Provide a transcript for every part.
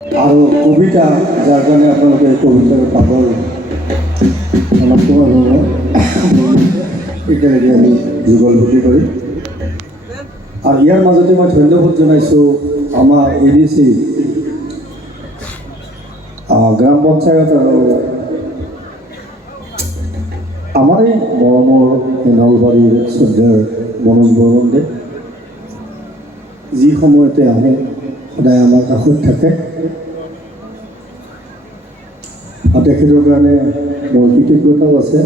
আৰু কবিতা যাৰ কাৰণে আপোনালোকে এই কবিতাৰ পাগল অলপ সময় একেলগে আমি যুগলবন্দী কৰি আৰু ইয়াৰ মাজতে মই ধন্যবাদ জনাইছোঁ আমাৰ ADC গ্ৰাম পঞ্চায়ত আৰু আমাৰ এই মৰমৰ নলবাৰীৰ শ্ৰদ্ধাৰ মনোজ বৰুণে যি সময়তে আহে সদায় আমাৰ কাষত থাকে আৰু তেখেতৰ কাৰণে মোৰ কৃতজ্ঞতাও আছে।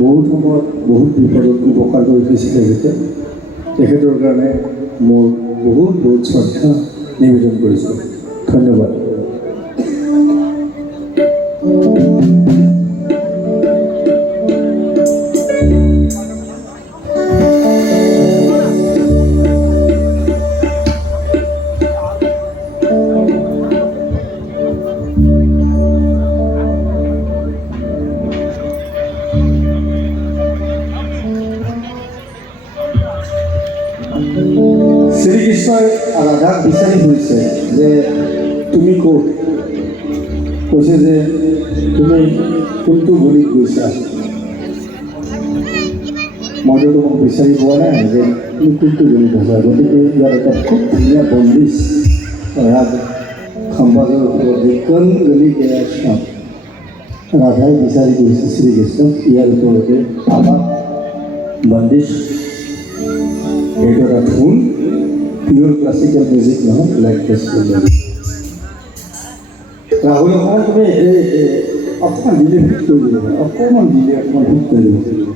বহুত সময়ত বহুত বিপদত উপকাৰ কৰি থৈছে তেখেতৰ কাৰণে মোৰ বহুত বহুত শ্ৰদ্ধা নিবেদন কৰিছোঁ। ধন্যবাদ। শ্ৰীকৃষ্ণই ৰাধাক বিচাৰি ফুৰিছে যে তুমি ক'ত, কৈছে যে তুমি কোনটো গলিত গৈছা, মইতো তোমাক বিচাৰি পোৱা নাই যে তুমি কোনটো গলিত গৈছা। গতিকে ইয়াৰ এটা খুব ধুনীয়া বন্দিশ ৰাগ সম্পাদৰ ওপৰত কণ গলি গয়া শ্যাম ৰাধাই বিচাৰি গৈছে শ্ৰীকৃষ্ণক, ইয়াৰ ওপৰতে আমাৰ বন্দিশ। এইটো এটা ধুন, পিয়ৰ ক্লাছিকেল মিউজিক নহয়, লাইক ক্লাছিকেল মিউজিক। ৰাহুল অকণমান তুমি অকণমান দিলে ফিট কৰি দিব, অকণমান দিলে অকণমান ফিট কৰি দিব।